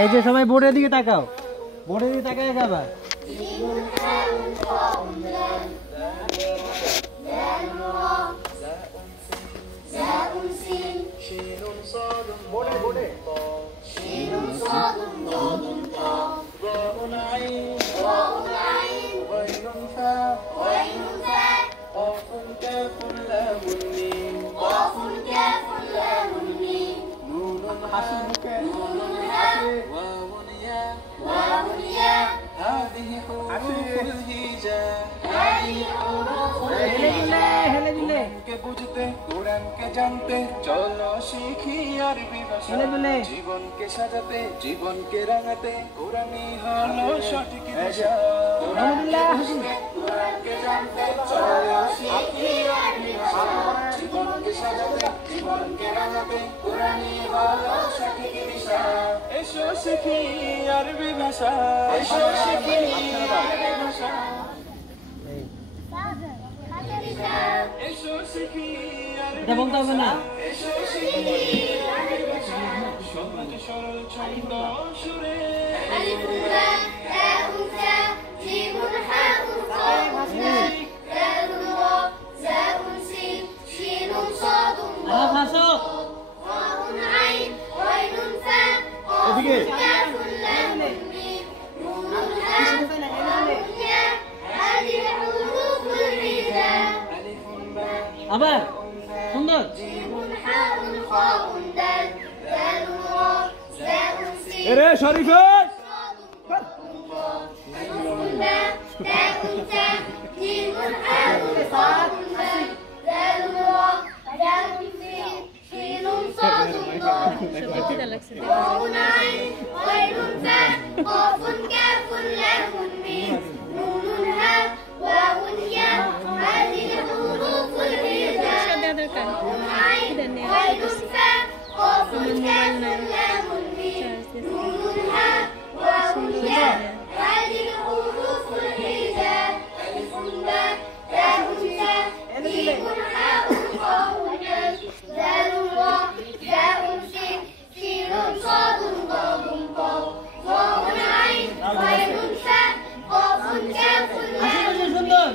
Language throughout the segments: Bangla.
এই যে সবাই বোর্ডের দিকে তাকাও, বোর্ডের দিকে তাকায় খাবার। চলো শিখি আরবি ভাষা, জীবনকে সাজাতে জীবনকে রাঙাতে কোরআনই হলো সঠিক দিশা। কোরআনকে জানতে চলো শিখি আরবি ভাষা, জীবনকে সাজাতে জীবনকে রাঙাতে কোরআনই হলো সঠিক দিশা। এসো শিখি আরবি ভাষা, এসো শিখি আরবি ভাষা, এসো শিখি এটা বলতে হবে না। সহজ সরল ছন্দ সুরে আবার সুন্দর। এরে শরীফে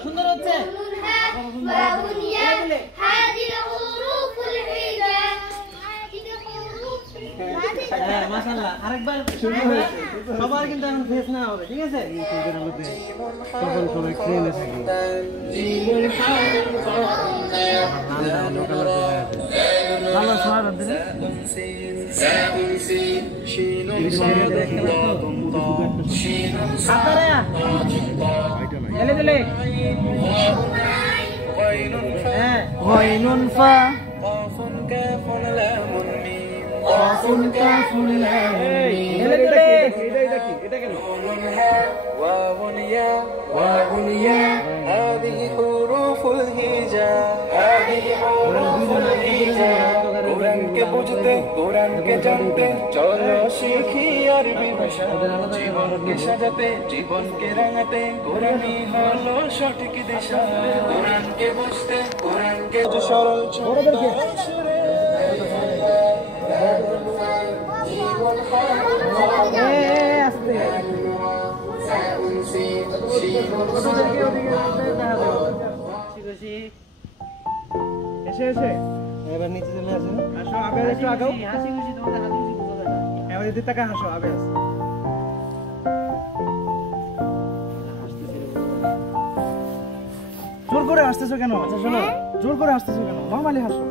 সুন্দর হচ্ছে। মাশাআল্লাহ, আরেকবার সবার কিন্তু এখন ফেস না হবে, ঠিক আছে? তখন সবাই ট্রেনে থাকি। ভালো শোনা দিলে এলে দিলে হ্যাঁ ওয়াইনুন ফা قافٌ كافٌ لام ميم قاف كاف لام نون هاء واو ياء واو ياء هذه حروف الهجاء هذه حروف الهجاء কোরআনকে বুঝতে কোরআনকে জানতে চলো শিখি আরবি ভাষা, জীবনকে সাজাতে জীবনকে রাঙাতে কোরআনই হলো সঠিক দিশা। কোরআনকে বুঝতে কোরআনকে সরল ছন্দ সুরে এবার নিচে চলে আসুন। আসো আবে একটু আগাও, হাসি খুশি তোমাদের হাসি খুশি বোঝা যায় না। এবার এদিকে তাকা হাসো আবে জোর করে হাসতেছো কেন? আচ্ছা শোনো, জোর করে হাসতেছো কেন? নরমালি হাসো।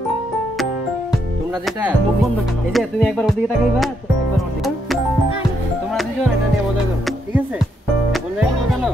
তোমরা যেটা মুখ বন্ধ কেন? এই যে তুমি একবার ওদিকে তাকাইবা, একবার ওদিকে, তোমরা দুজন এটা নিয়ে বোঝা করো, ঠিক আছে? বললে বোঝানো